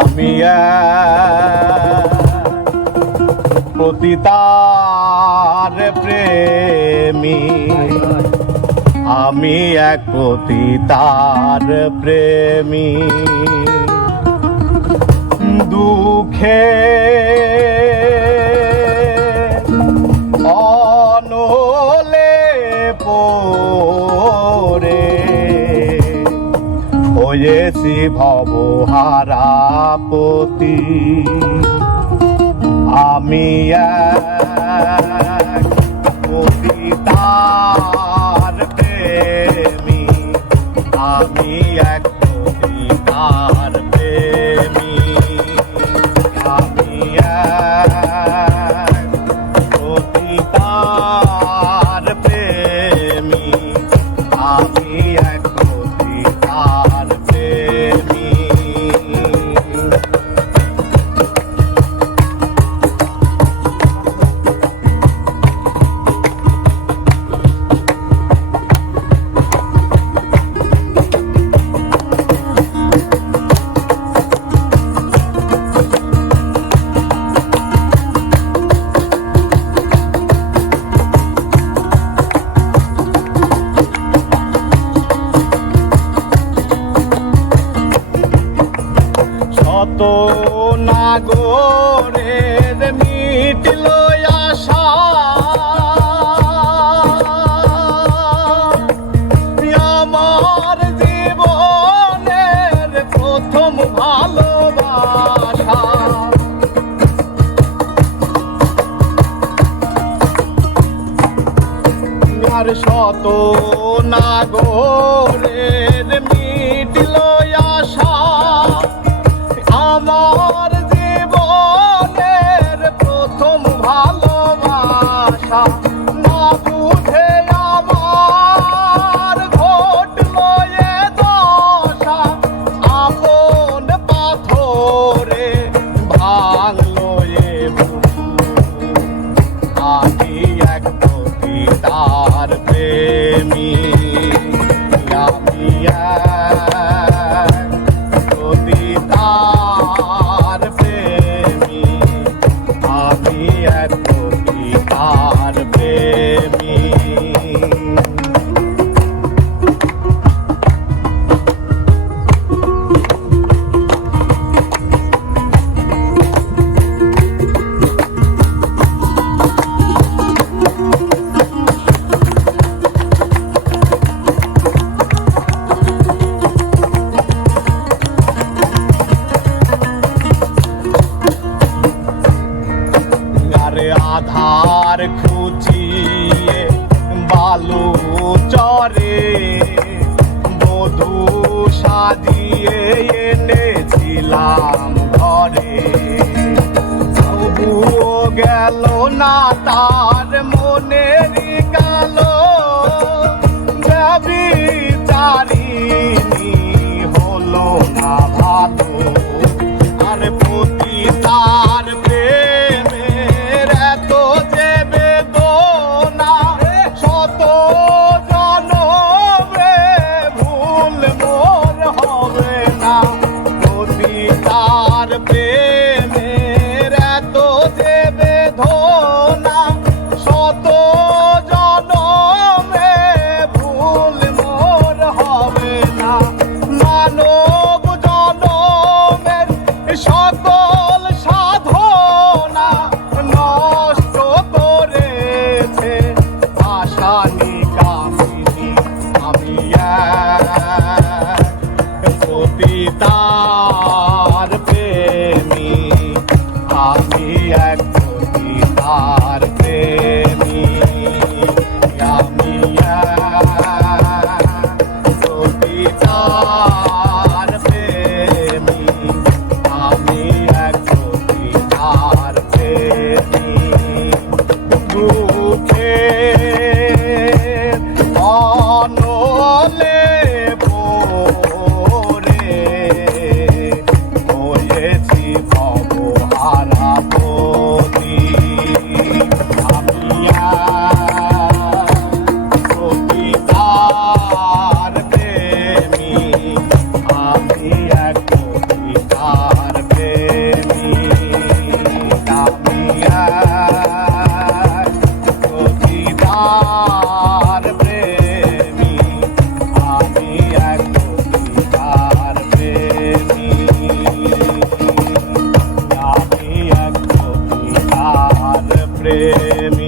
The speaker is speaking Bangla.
আমি পতিতার প্রেমী, আমি এক পতিতার প্রেমী। দুঃখে অনলে পড়ে হয়েছি ভবহারা পতি। আমি এক পতিতার প্রেমী, আমি এক পতিতার প্রেমী। আমি এক পতিতার প্রেমী, আমি এক পতিতার প্রেমী। শত নাগরের মিটল আশা, আমার জীবনের প্রথম ভালোবাসা। আর শত নাগরের মিটল আশা, আমার জীবনের প্রথম ভালোবাসা। না বুঝে আমার ঘটল এ দশা, আপন পাথরে ভাঙলো এ বুক। আমি এক পতিতার প্রেমী, আমি এক পতিতার প্রেমী, আমি এক পতিতার প্রেমী। আধার খুঁজিয়ে বালু চরে বধূ সাজিয়ে এনেছিলাম ঘরে। তবুও গেল না তার মনেরই কালো, ব্যভিচারিণী হলো না ভালো। আর পতিতার প্রেমের এত যে বেদনা, শত জনমে ভুল মোর হবে না। পতিতার প্রেমের এত যে বেদনা, শত জনমে ভুল মোর হবে না। মানব জনমের সকল সাধনা নষ্ট করেছে আশানি কামিনী। আমি এক পতিতার প্রেমী, প্রেমী